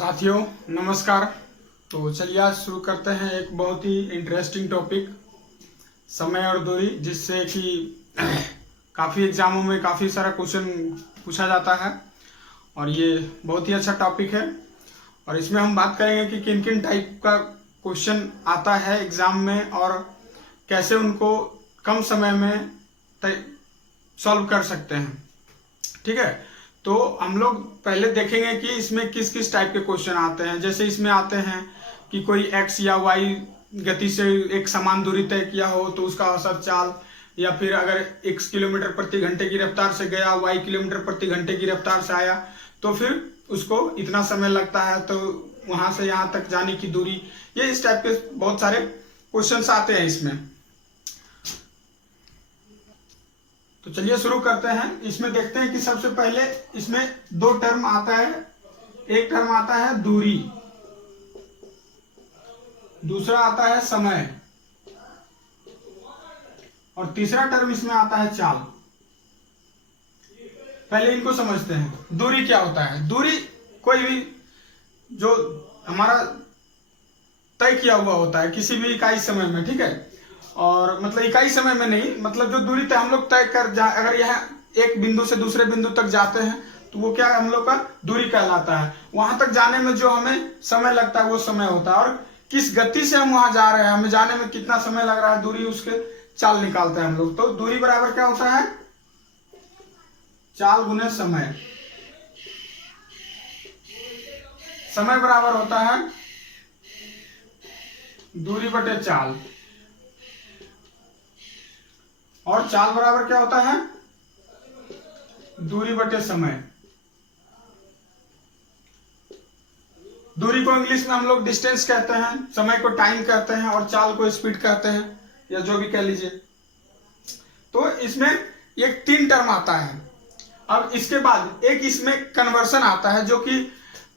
साथियों नमस्कार। तो चलिए आज शुरू करते हैं एक बहुत ही इंटरेस्टिंग टॉपिक, समय और दूरी, जिससे कि काफ़ी एग्जामों में काफ़ी सारा क्वेश्चन पूछा जाता है और ये बहुत ही अच्छा टॉपिक है। और इसमें हम बात करेंगे कि किन किन टाइप का क्वेश्चन आता है एग्ज़ाम में और कैसे उनको कम समय में सॉल्व कर सकते हैं। ठीक है, तो हम लोग पहले देखेंगे कि इसमें किस किस टाइप के क्वेश्चन आते हैं। जैसे इसमें आते हैं कि कोई एक्स या वाई गति से एक समान दूरी तय किया हो तो उसका औसत चाल, या फिर अगर x किलोमीटर प्रति घंटे की रफ्तार से गया, y किलोमीटर प्रति घंटे की रफ्तार से आया, तो फिर उसको इतना समय लगता है, तो वहां से यहाँ तक जाने की दूरी। ये इस टाइप के बहुत सारे क्वेश्चन आते हैं इसमें। तो चलिए शुरू करते हैं। इसमें देखते हैं कि सबसे पहले इसमें दो टर्म आता है। एक टर्म आता है दूरी, दूसरा आता है समय, और तीसरा टर्म इसमें आता है चाल। पहले इनको समझते हैं। दूरी क्या होता है? दूरी कोई भी जो हमारा तय किया हुआ होता है किसी भी इकाई समय में, ठीक है, और मतलब इकाई समय में नहीं, मतलब जो दूरी तय हम लोग तय कर अगर यह एक बिंदु से दूसरे बिंदु तक जाते हैं तो वो क्या हम लोग का दूरी कहलाता है। वहां तक जाने में जो हमें समय लगता है वो समय होता है, और किस गति से हम वहां जा रहे हैं, हमें जाने में कितना समय लग रहा है, दूरी, उसके चाल निकालते हैं हम लोग। तो दूरी बराबर क्या होता है? चाल गुने समय। समय बराबर होता है दूरी बटे चाल, और चाल बराबर क्या होता है? दूरी बटे समय। दूरी को इंग्लिश में हम लोग डिस्टेंस कहते हैं, समय को टाइम कहते हैं, और चाल को स्पीड कहते हैं, या जो भी कह लीजिए। तो इसमें एक तीन टर्म आता है। अब इसके बाद एक इसमें कन्वर्सन आता है, जो कि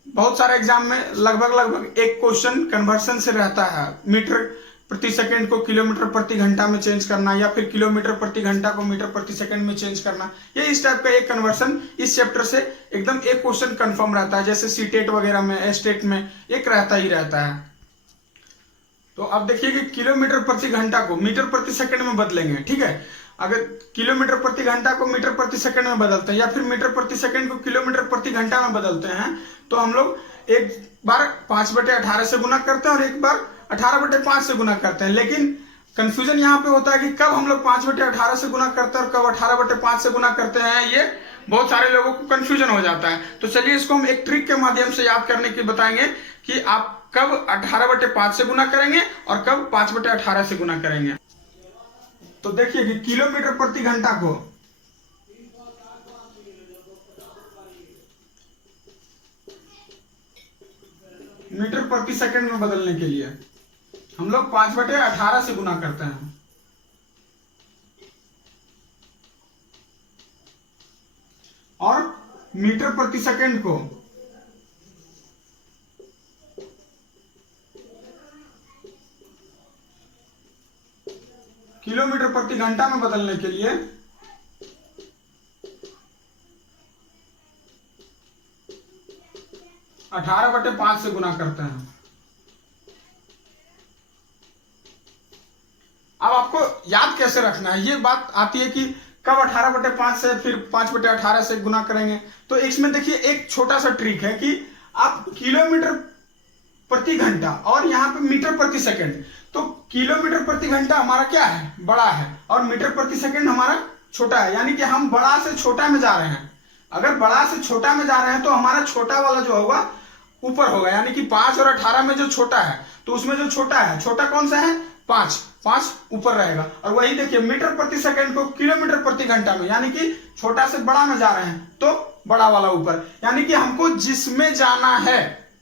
बहुत सारे एग्जाम में लगभग एक क्वेश्चन कन्वर्सन से रहता है। मीटर प्रति सेकंड को किलोमीटर प्रति घंटा में चेंज करना, या फिर किलोमीटर प्रति घंटा को मीटर प्रति सेकंड में चेंज करना। ये इस टाइप का एक कन्वर्सन इस चैप्टर से एकदम एक क्वेश्चन कंफर्म रहता है। जैसे सीटेट वगैरह में, एस्टेट में एक रहता ही रहता है। तो अब देखिए कि किलोमीटर प्रति घंटा को मीटर प्रति सेकंड में बदलेंगे, ठीक है। अगर किलोमीटर प्रति घंटा को मीटर प्रति सेकंड में बदलते हैं, या फिर मीटर प्रति सेकंड को किलोमीटर प्रति घंटा में बदलते हैं, तो हम लोग एक बार 5/18 से गुना करते हैं और एक बार 18/5 से गुना करते हैं। लेकिन कंफ्यूजन यहाँ पे होता है कि कब हम लोग 5/18 से गुना करते हैं और कब 18/5 से गुना करते हैं। ये बहुत सारे लोगों को कंफ्यूजन हो जाता है। तो चलिए इसको हम एक ट्रिक के माध्यम से याद करने की बताएंगे कि आप कब 18/5 से गुना करेंगे और कब 5/18 से गुना करेंगे। तो देखिए कि किलोमीटर प्रति घंटा को मीटर प्रति सेकंड में बदलने के लिए हम लोग 5/18 से गुना करते हैं, और मीटर प्रति सेकंड को किलोमीटर प्रति घंटा में बदलने के लिए 18/5 से गुना करते हैं। अब आपको याद कैसे रखना है, ये बात आती है कि कब 18/5 से फिर 5/18 से गुना करेंगे। तो इसमें देखिए एक छोटा सा ट्रिक है कि आप किलोमीटर प्रति घंटा और यहाँ पे मीटर प्रति सेकंड, तो किलोमीटर प्रति घंटा हमारा क्या है? बड़ा है, और मीटर प्रति सेकंड हमारा छोटा है। यानी कि हम बड़ा से छोटा में जा रहे हैं। अगर बड़ा से छोटा में जा रहे हैं तो हमारा छोटा वाला जो होगा ऊपर होगा, यानी कि 5 और 18 में जो छोटा है, तो उसमें जो छोटा है, छोटा कौन सा है? 5 ऊपर रहेगा। और वही देखिए मीटर प्रति सेकंड को किलोमीटर प्रति घंटा में, यानी कि छोटा से बड़ा में जा रहे हैं तो बड़ा वाला ऊपर, यानी कि हमको जिसमें जाना है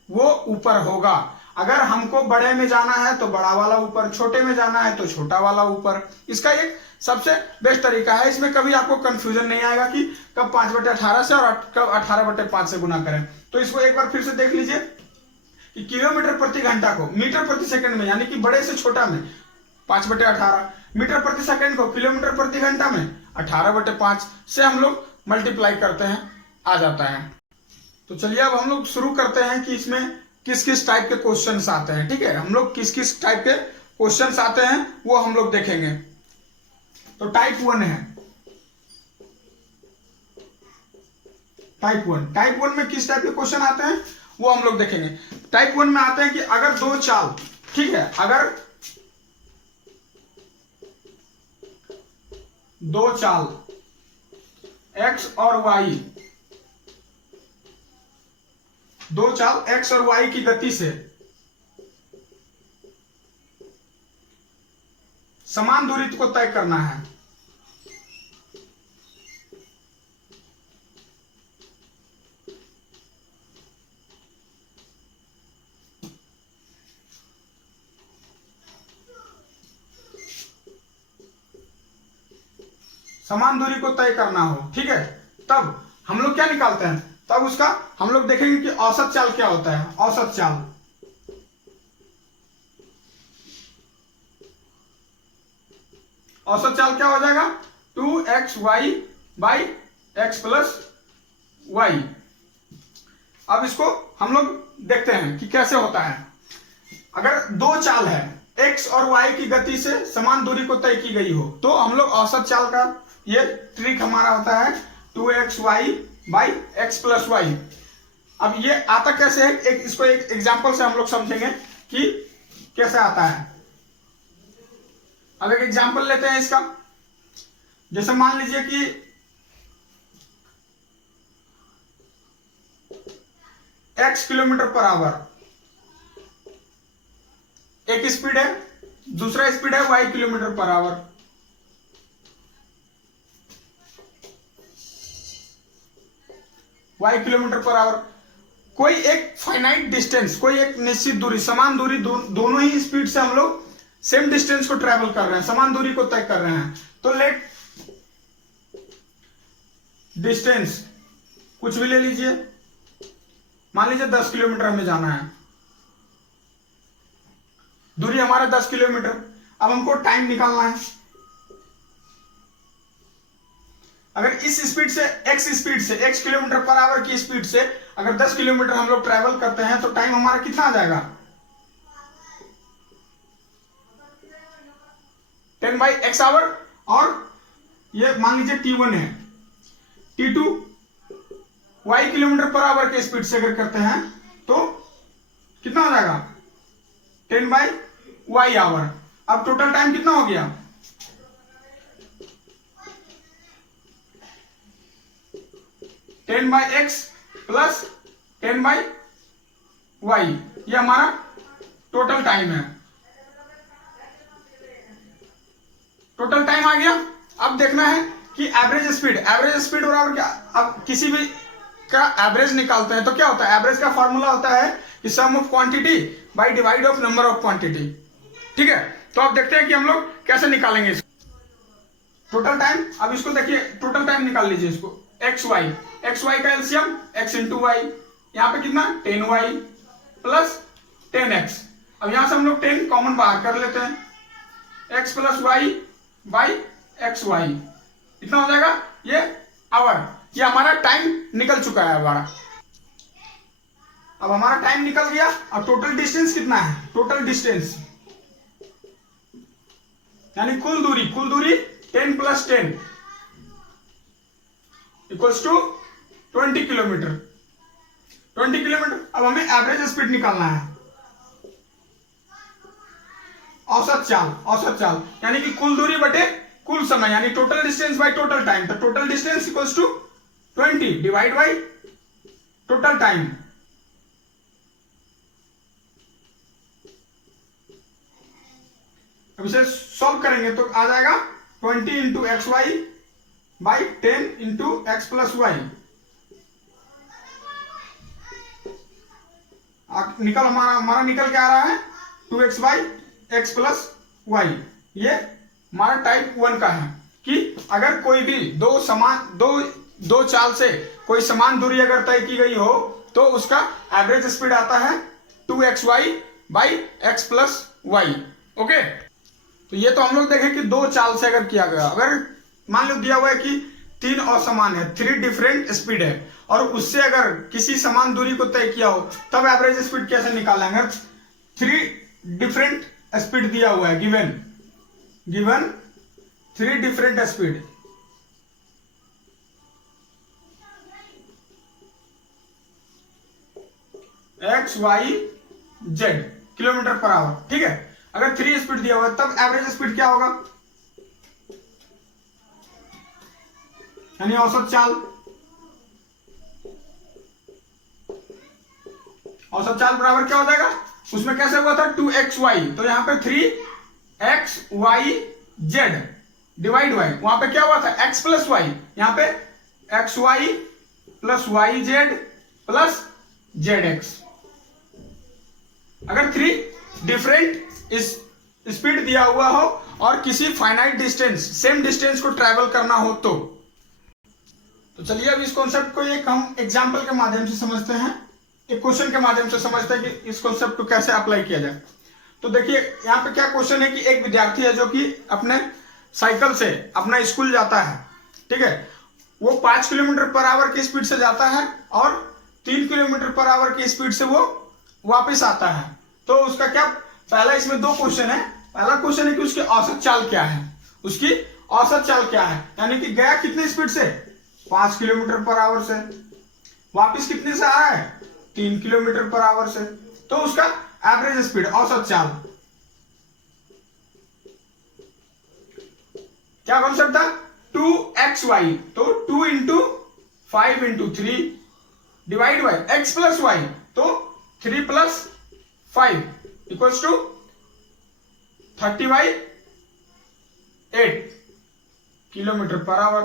वो ऊपर होगा। अगर हमको बड़े में जाना है तो बड़ा वाला ऊपर, छोटे में जाना है तो छोटा वाला ऊपर। इसका एक सबसे बेस्ट तरीका है। इसमें कभी आपको कंफ्यूजन नहीं आएगा कि कब 5/18 से और कब 18/5 से गुना करें। तो इसको एक बार फिर से देख लीजिए कि किलोमीटर प्रति घंटा को मीटर प्रति सेकंड में, यानी कि बड़े से छोटा में 5/18, मीटर प्रति सेकंड को किलोमीटर प्रति घंटा में 18/5 से हम लोग मल्टीप्लाई करते हैं, आ जाता है। तो चलिए अब हम लोग शुरू करते हैं कि इसमें किस किस टाइप के क्वेश्चंस आते हैं। ठीक है, हम लोग किस किस टाइप के क्वेश्चंस आते हैं वो हम लोग देखेंगे। तो टाइप 1 है, टाइप वन में किस टाइप के क्वेश्चन आते हैं वो हम लोग देखेंगे। टाइप 1 में आते हैं कि अगर दो चाल, ठीक है, अगर दो चाल x और y, दो चाल x और y की गति से समान दूरी को तय करना है। समान दूरी को तय करना हो, ठीक है, तब हम लोग क्या निकालते हैं, तब उसका हम लोग देखेंगे कि औसत चाल क्या होता है। औसत चाल, औसत चाल क्या हो जाएगा, 2xy by x plus Y. अब इसको हम लोग देखते हैं कि कैसे होता है। अगर दो चाल है, x और y की गति से समान दूरी को तय की गई हो, तो हम लोग औसत चाल का ये ट्रिक हमारा होता है 2xy by x plus Y. अब ये आता कैसे है, इसको एक एग्जांपल से हम लोग समझेंगे कि कैसे आता है। अब एक एग्जांपल लेते हैं इसका। जैसे मान लीजिए कि x किलोमीटर पर आवर एक स्पीड है, दूसरा स्पीड है y kilometre per our. y kilometre per our, कोई एक फाइनाइट डिस्टेंस, कोई एक निश्चित दूरी, समान दूरी, दोनों ही स्पीड से हम लोग सेम डिस्टेंस को ट्रेवल कर रहे हैं, समान दूरी को तय कर रहे हैं। तो लेट डिस्टेंस कुछ भी ले लीजिए, मान लीजिए 10 किलोमीटर हमें जाना है, दूरी हमारा 10 किलोमीटर। अब हमको टाइम निकालना है। अगर इस स्पीड से x किलोमीटर पर आवर की स्पीड से अगर 10 किलोमीटर हम लोग ट्रेवल करते हैं तो टाइम हमारा कितना आ जाएगा, 10 बाई एक्स आवर। और ये मान लीजिए t1 है, t2 y kilometre per hour के स्पीड से अगर करते हैं तो कितना हो जाएगा, 10 बाई y आवर। अब टोटल टाइम कितना हो गया, 10 by x plus 10 by y, ये हमारा टोटल टाइम है। टोटल टाइम आ गया। अब देखना है कि एवरेज स्पीड बराबर क्या, अब किसी भी का एवरेज निकालते हैं तो क्या होता है, एवरेज का फॉर्मूला होता है कि sum of quantity by divide of number of quantity. ठीक है, तो अब देखते हैं कि हम लोग कैसे निकालेंगे इसको। टोटल टाइम, अब इसको देखिए, टोटल टाइम निकाल लीजिए इसको, एक्स वाई का एलसीएम x इंटू वाई, यहाँ पे कितना 10y प्लस 10x। अब यहां से हम लोग 10 कॉमन बाहर कर लेते हैं, x plus y by x y, इतना हो जाएगा ये आवर। ये हमारा टाइम निकल चुका है हमारा। अब हमारा टाइम निकल गया। अब टोटल डिस्टेंस कितना है, टोटल डिस्टेंस यानी कुल दूरी 10 plus 10 equals to 20 kilometre. 20 kilometre. अब हमें एवरेज स्पीड निकालना है, औसत चाल यानी कि कुल दूरी बटे कुल समय, यानी total distance by total time. तो total distance equals to 20 divide by total time. अब इसे सॉल्व करेंगे तो आ जाएगा 20 into X Y by 10 into X plus Y. निकल हमारा निकल के आ रहा है 2x by x plus Y. ये हमारा टाइप 1 का है कि अगर कोई भी दो चाल से कोई समान दूरी अगर तय की गई हो तो उसका एवरेज स्पीड आता है 2xy by x plus y. Okay, तो ये तो हम लोग देखें कि दो चाल से अगर किया गया, अगर मान लो दिया हुआ है कि 3 असमान है, 3 डिफरेंट स्पीड है और उससे अगर किसी समान दूरी को तय किया हो तब एवरेज स्पीड कैसे निकालेंगे? 3 डिफरेंट स्पीड दिया हुआ है, given 3 different speed, x y z kilometre per hour, ठीक है। अगर 3 स्पीड दिया हुआ है तब एवरेज स्पीड क्या होगा? यानी औसत चाल, औसत चाल बराबर क्या हो जाएगा? उसमें कैसे हुआ था 2xy, तो यहां पे 3xyz डिवाइड y, वहां पे क्या हुआ था x प्लस y, यहां पे xy plus yz plus zx। अगर 3 डिफरेंट स्पीड दिया हुआ हो और किसी फाइनाइट डिस्टेंस, सेम डिस्टेंस को ट्रेवल करना हो तो चलिए अब इस कॉन्सेप्ट को एक हम एग्जांपल के माध्यम से समझते हैं, एक क्वेश्चन के माध्यम से समझते हैं कि इस कॉन्सेप्ट को कैसे अप्लाई किया जाए। तो देखिए यहाँ पे क्या क्वेश्चन है कि एक विद्यार्थी है जो कि अपने साइकिल से अपना स्कूल जाता है, ठीक है। वो 5 किलोमीटर पर आवर की स्पीड से जाता है और 3 किलोमीटर पर आवर की स्पीड से वो वापस आता है। तो उसका क्या, पहला इसमें 2 क्वेश्चन है। पहला क्वेश्चन है कि उसकी औसत चाल क्या है, उसकी औसत चाल क्या है, यानी कि गया कितनी स्पीड से 5 किलोमीटर पर आवर से, वापस कितने से आ रहा है 3 किलोमीटर पर आवर से, तो उसका एवरेज स्पीड, औसत चाल। क्या कॉन्सेप्ट था 2xy, तो 2 into 5 into 3 divide by x plus y, तो 3 plus 5 equals to 30/8 kilometre per hour.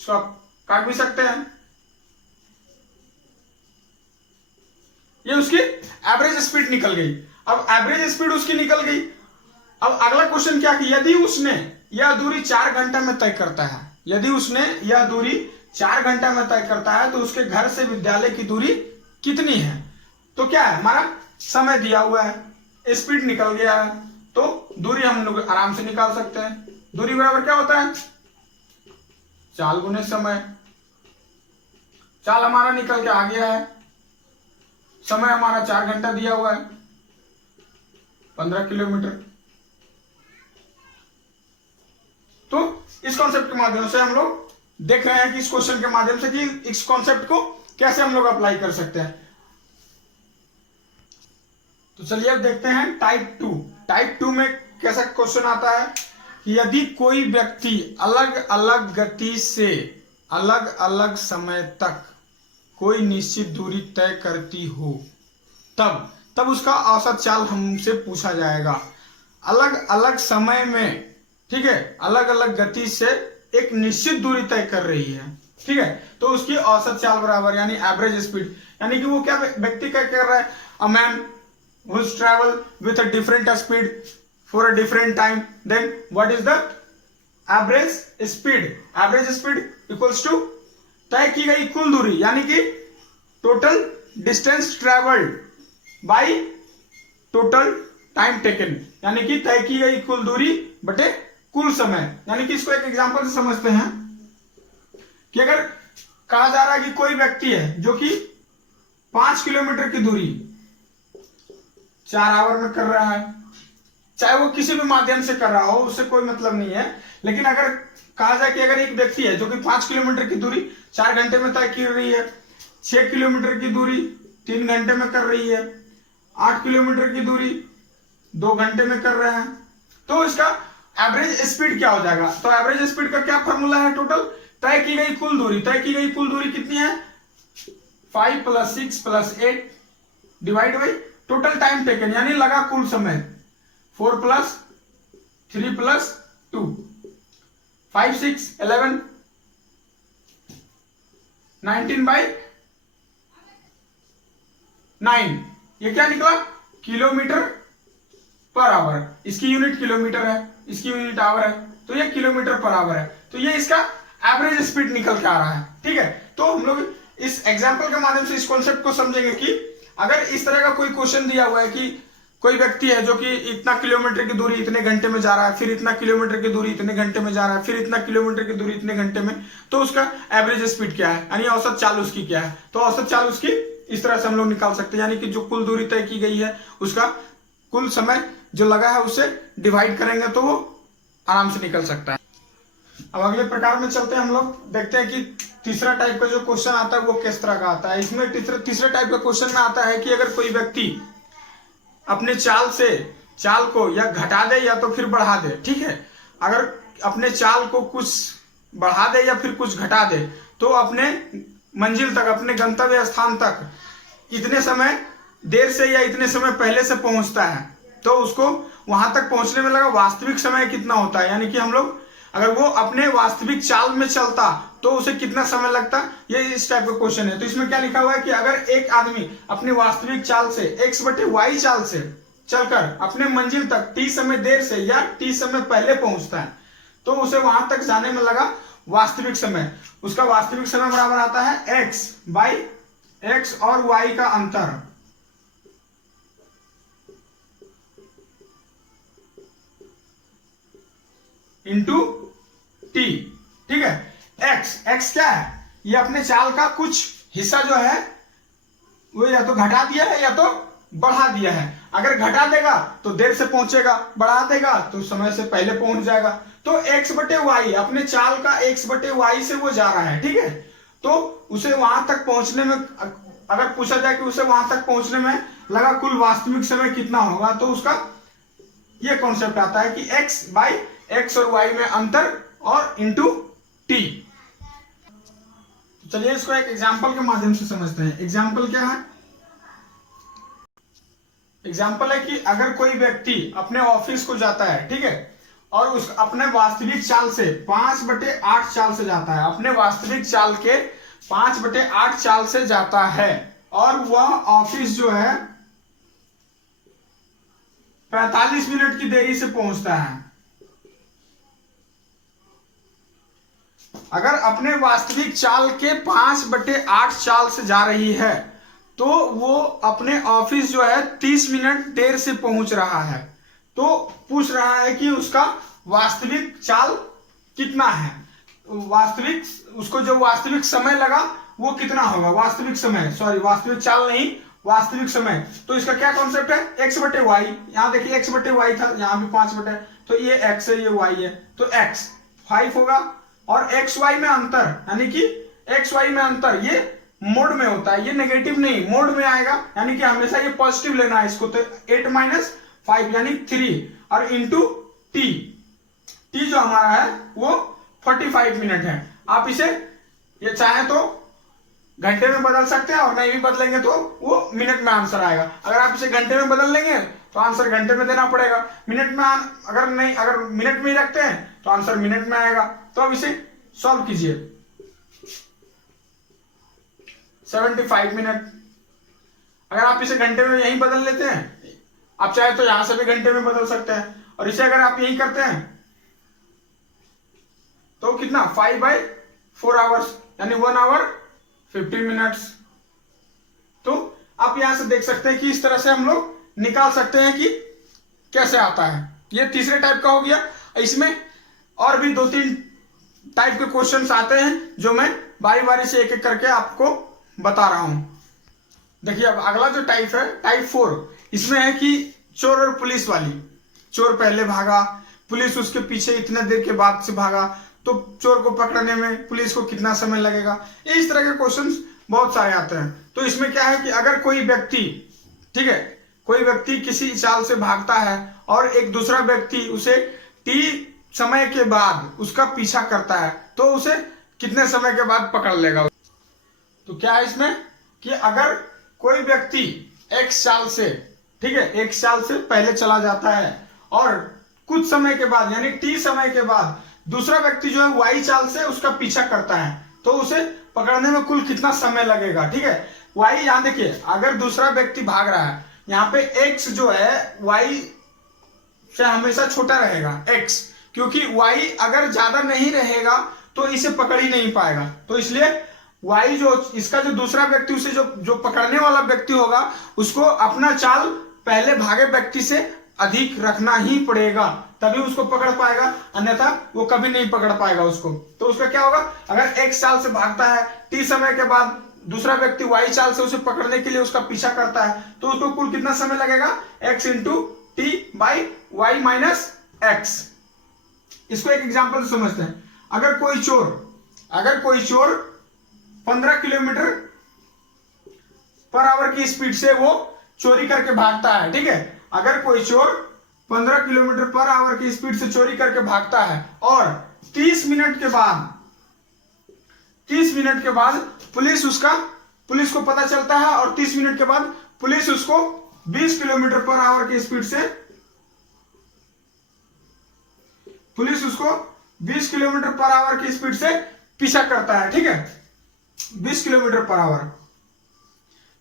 इसको आप काट भी सकते हैं। ये उसकी एवरेज स्पीड निकल गई। अब एवरेज स्पीड उसकी निकल गई। अब अगला क्वेश्चन क्या कि यदि उसने यह दूरी 4 घंटे में तय करता है, यदि उसने यह दूरी 4 घंटे में तय करता है तो उसके घर से विद्यालय की दूरी कितनी है? तो क्या है, हमारा समय दिया हुआ है, स्पीड निकल गया है, तो दूरी हम लोग आराम से निकाल सकते हैं। दूरी बराबर क्या होता है, चाल गुने समय। चाल हमारा निकल के आ गया है, समय हमारा 4 घंटा दिया हुआ है, 15 किलोमीटर। तो इस कॉन्सेप्ट के माध्यम से हम लोग देख रहे हैं कि इस क्वेश्चन के माध्यम से कि इस कॉन्सेप्ट को कैसे हम लोग अप्लाई कर सकते हैं। तो चलिए अब देखते हैं टाइप 2। टाइप 2 में कैसा क्वेश्चन आता है कि यदि कोई व्यक्ति अलग अलग गति से अलग अलग समय तक कोई निश्चित दूरी तय करती हो तब उसका औसत चाल हमसे पूछा जाएगा। अलग अलग समय में, ठीक है, अलग अलग गति से एक निश्चित दूरी तय कर रही है, ठीक है, तो उसकी औसत चाल बराबर यानी एवरेज स्पीड, यानी कि वो क्या व्यक्ति क्या कर रहा है, a man who's travel with a different speed for a different time, then what is the average speed? Average speed equals to तय की गई कुल दूरी, यानी कि total distance travelled by total time taken, यानी कि तय की गई कुल दूरी बटे कुल समय। यानी कि इसको एक एग्जांपल से समझते हैं कि अगर कहा जा रहा है कि कोई व्यक्ति है जो कि 5 किलोमीटर की दूरी 4 आवर में कर रहा है, चाहे वो किसी भी माध्यम से कर रहा हो, उससे कोई मतलब नहीं है। लेकिन अगर कहा जाए कि अगर एक व्यक्ति है जो कि 5 किलोमीटर की दूरी 4 घंटे में तय कर रही है, 6 किलोमीटर की दूरी 3 घंटे में कर रही है, 8 किलोमीटर की दूरी 2 घंटे में कर रहे हैं, तो इसका एवरेज स्पीड क्या हो जाएगा? तो एवरेज स्पीड का क्या फॉर्मूला है, टोटल तय की गई कुल दूरी। तय की गई कुल दूरी कितनी है 5 + 6 + 8 divide by total time taken, यानी लगा कुल समय 4 + 3 + 2 5 6 11 19/9। ये क्या निकला किलोमीटर पर आवर। इसकी यूनिट किलोमीटर है, इसकी यूनिट आवर है, तो ये किलोमीटर पर आवर है। तो ये इसका एवरेज स्पीड निकल के आ रहा है, ठीक है। तो हम लोग इस एग्जांपल के माध्यम से इस कॉन्सेप्ट को समझेंगे कि अगर इस तरह का कोई क्वेश्चन दिया हुआ है कि कोई व्यक्ति है जो कि इतना किलोमीटर की दूरी इतने घंटे में जा रहा है, फिर इतना किलोमीटर की दूरी इतने घंटे में जा रहा है, फिर इतना किलोमीटर की दूरी इतने घंटे में, तो उसका एवरेज स्पीड क्या है, यानी औसत चाल उसकी क्या है। तो औसत चाल उसकी इस तरह से हम लोग निकाल सकते हैं, यानी कि जो कुल दूरी तय की गई है उसका कुल समय जो लगा है उससे डिवाइड करेंगे तो वो आराम से निकल सकता है। अब अगले प्रकार में चलते हैं, हम लोग देखते हैं कि तीसरा टाइप का जो क्वेश्चन आता है वो किस तरह का आता है। इसमें तीसरे टाइप का क्वेश्चन में आता है कि अगर कोई व्यक्ति अपने चाल को या घटा दे या तो फिर बढ़ा दे, ठीक है, अगर अपने चाल को कुछ बढ़ा दे या फिर कुछ घटा दे तो अपने मंजिल तक, अपने गंतव्य स्थान तक इतने समय देर से या इतने समय पहले से पहुंचता है, तो उसको वहां तक पहुंचने में लगा वास्तविक समय कितना होता है, यानी कि हम लोग अगर वो अपने वास्तविक चाल में चलता तो उसे कितना समय लगता, ये इस टाइप का क्वेश्चन है। तो इसमें क्या लिखा हुआ है कि अगर एक आदमी अपने वास्तविक चाल से x/y चाल से चलकर अपने मंजिल तक t समय देर से या t समय पहले पहुंचता है तो उसे वहां तक जाने में लगा वास्तविक समय, उसका वास्तविक समय बराबर आता है x और y का अंतर इंटू टी, ठीक है। x क्या है, ये अपने चाल का कुछ हिस्सा जो है वो या तो घटा दिया है या तो बढ़ा दिया है। अगर घटा देगा तो देर से पहुंचेगा, बढ़ा देगा तो समय से पहले पहुंच जाएगा। तो x/y अपने चाल का x/y से वो जा रहा है, ठीक है। तो उसे वहां तक पहुंचने में, अगर पूछा जाए कि उसे वहां तक पहुंचने में लगा कुल वास्तविक समय कितना होगा, तो उसका ये कॉन्सेप्ट आता है कि x और y में अंतर और इंटू टी। चलिए इसको एक एग्जाम्पल के माध्यम से समझते हैं। एग्जाम्पल क्या है, एग्जाम्पल है कि अगर कोई व्यक्ति अपने ऑफिस को जाता है, ठीक है, और उस अपने वास्तविक चाल से 5/8 चाल से जाता है, अपने वास्तविक चाल के 5/8 चाल से जाता है और वह ऑफिस जो है 45 मिनट की देरी से पहुंचता है। अगर अपने वास्तविक चाल के 5/8 चाल से जा रही है तो वो अपने ऑफिस जो है 30 मिनट देर से पहुंच रहा है। तो पूछ रहा है कि उसका वास्तविक चाल कितना है, वास्तविक उसको जो वास्तविक समय लगा वो कितना होगा, वास्तविक समय, सॉरी वास्तविक चाल नहीं, वास्तविक समय। तो इसका क्या कॉन्सेप्ट है, x/y, यहाँ देखिए x/y था, यहाँ भी 5/, तो ये x है, ये y है, तो x 5 होगा और xy में अंतर, यानी कि xy में अंतर ये मोड में होता है, ये नेगेटिव नहीं मोड में आएगा, यानी कि हमेशा ये पॉजिटिव लेना है इसको। तो 8 - 5 यानी 3 और इंटू टी जो हमारा है वो 45 मिनट है। आप इसे ये चाहे तो घंटे में बदल सकते हैं और नहीं भी बदलेंगे तो वो मिनट में आंसर आएगा। अगर आप इसे घंटे में बदल लेंगे तो आंसर घंटे में देना पड़ेगा, मिनट में अगर मिनट में ही रखते हैं तो आंसर मिनट में आएगा। तो अब इसे सॉल्व कीजिए, 75 मिनट। अगर आप इसे घंटे में यहीं बदल लेते हैं, आप चाहे तो यहां से भी घंटे में बदल सकते हैं, और इसे अगर आप यहीं करते हैं तो कितना 5/4 आवर्स यानी 1 आवर 50 मिनट्स। तो आप यहां से देख सकते हैं कि इस तरह से हम लोग निकाल सकते हैं कि कैसे आता है। ये तीसरे टाइप का हो गया। इसमें और भी 2-3 टाइप के क्वेश्चंस आते हैं जो मैं बारी बारी से एक एक करके आपको बता रहा हूं। देखिए अब अगला जो टाइप है, टाइप 4, इसमें है कि चोर और पुलिस वाली। चोर पहले भागा, पुलिस उसके पीछे इतने देर के बाद से भागा, तो चोर को पकड़ने में पुलिस को कितना समय लगेगा। इस तरह के क्वेश्चंस बहुत सारे आते हैं। तो इसमें क्या है कि अगर कोई व्यक्ति, ठीक है, कोई व्यक्ति किसी चाल से भागता है और एक दूसरा व्यक्ति उसे टी समय के बाद उसका पीछा करता है, तो उसे कितने समय के बाद पकड़ लेगा। तो क्या है इसमें कि अगर कोई व्यक्ति x चाल से, ठीक है, x चाल से पहले चला जाता है और कुछ समय के बाद यानी t समय के बाद दूसरा व्यक्ति जो है y चाल से उसका पीछा करता है, तो उसे पकड़ने में कुल कितना समय लगेगा। ठीक है, y यहां देखिए, अगर दूसरा व्यक्ति भाग रहा है, यहाँ पे x जो है y से हमेशा छोटा रहेगा x, क्योंकि y अगर ज्यादा नहीं रहेगा तो इसे पकड़ ही नहीं पाएगा। तो इसलिए y जो इसका जो दूसरा व्यक्ति, उसे जो पकड़ने वाला व्यक्ति होगा, उसको अपना चाल पहले भागे व्यक्ति से अधिक रखना ही पड़ेगा, तभी उसको पकड़ पाएगा, अन्यथा वो कभी नहीं पकड़ पाएगा उसको। तो उसका क्या होगा, अगर x चाल से भागता है, t समय के बाद दूसरा व्यक्ति y चाल से उसे पकड़ने के लिए उसका पीछा करता है, तो उसको कुल कितना समय लगेगा, x into t by y minus x. इसको एक एग्जाम्पल से समझते हैं। अगर कोई चोर 15 किलोमीटर पर आवर की स्पीड से वो चोरी करके भागता है, ठीक है। अगर कोई चोर 15 किलोमीटर पर आवर की स्पीड से चोरी करके भागता है और 30 मिनट के बाद पुलिस को पता चलता है और 30 मिनट के बाद पुलिस उसको 20 किलोमीटर पर आवर की स्पीड से पीछा करता है, ठीक है। 20 किलोमीटर पर आवर,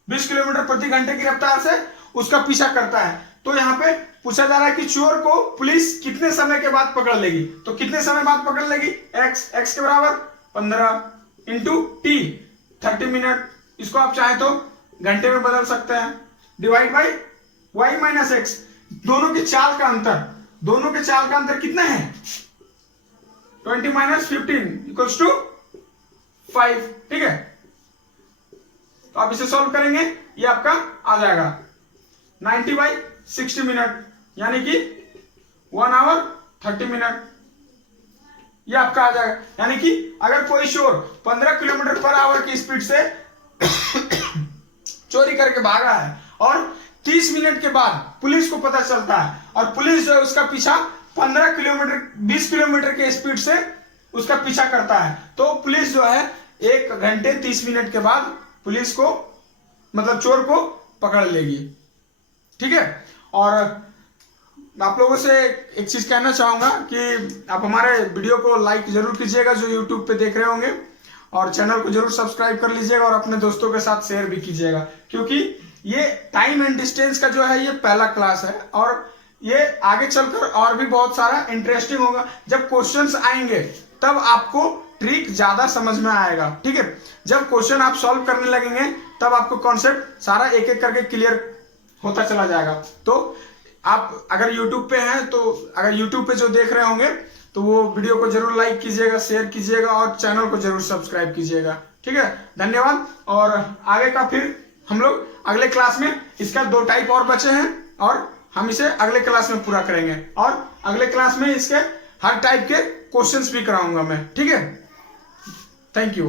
20 किलोमीटर प्रति घंटे की रफ्तार से उसका पीछा करता है। तो यहाँ पे पूछा जा रहा है कि चोर को पुलिस कितने समय के बाद पकड़ लेगी। तो कितने समय बाद पकड़ लेगी, x के बराबर 15 इंटू टी 30 मिनट, इसको आप चाहे तो घंटे में बदल सकते हैं, divide by y minus x. दोनों के चाल का अंतर कितना है, 20 माइनस 15 इक्वल्स टू 5, ठीक है। तो आप इसे सॉल्व करेंगे, ये आपका आ जाएगा 90 बाई 60 मिनट, यानी कि 1 आवर 30 मिनट, ये आपका आ जाएगा। यानी कि अगर कोई चोर 15 किलोमीटर पर आवर की स्पीड से चोरी करके भागा है और 30 मिनट के बाद पुलिस को पता चलता है और पुलिस जो है उसका पीछा 20 किलोमीटर के स्पीड से उसका पीछा करता है, तो पुलिस जो है 1 घंटे 30 मिनट के बाद पुलिस को मतलब चोर को पकड़ लेगी, ठीक है। और आप लोगों से एक चीज कहना चाहूंगा कि आप हमारे वीडियो को लाइक जरूर कीजिएगा जो यूट्यूब पे देख रहे होंगे, और चैनल को जरूर सब्सक्राइब कर लीजिएगा और अपने दोस्तों के साथ शेयर भी कीजिएगा, क्योंकि ये टाइम एंड डिस्टेंस का जो है ये पहला क्लास है और ये आगे चलकर और भी बहुत सारा इंटरेस्टिंग होगा। जब क्वेश्चंस आएंगे तब आपको ट्रिक ज्यादा समझ में आएगा, ठीक है। जब क्वेश्चन आप सॉल्व करने लगेंगे तब आपको कॉन्सेप्ट सारा एक एक करके क्लियर होता चला जाएगा। तो आप अगर YouTube पे हैं तो अगर YouTube पे जो देख रहे होंगे तो वो वीडियो को जरूर लाइक कीजिएगा, शेयर कीजिएगा और चैनल को जरूर सब्सक्राइब कीजिएगा, ठीक है। धन्यवाद। और आगे का फिर हम लोग अगले क्लास में, इसका 2 टाइप और बचे हैं और हम इसे अगले क्लास में पूरा करेंगे, और अगले क्लास में इसके हर टाइप के क्वेश्चंस भी कराऊंगा मैं, ठीक है। Thank you.